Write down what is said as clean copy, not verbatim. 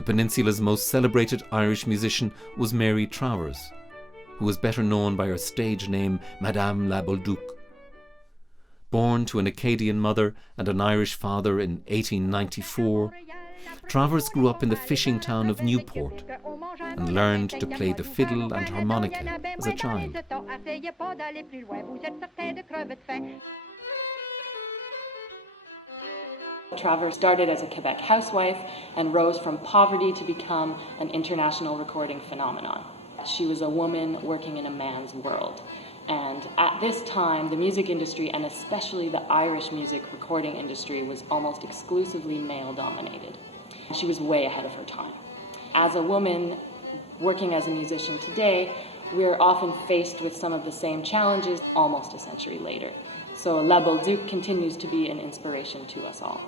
The peninsula's most celebrated Irish musician was Mary Travers, who was better known by her stage name Madame la Bolduc. Born to an Acadian mother and an Irish father in 1894, Travers grew up in the fishing town of Newport and learned to play the fiddle and harmonica as a child. Travers started as a Quebec housewife and rose from poverty to become an international recording phenomenon. She was a woman working in a man's world. And at this time, the music industry, and especially the Irish music recording industry, was almost exclusively male-dominated. She was way ahead of her time. As a woman working as a musician today, we're often faced with some of the same challenges almost a century later. So La Bolduc continues to be an inspiration to us all.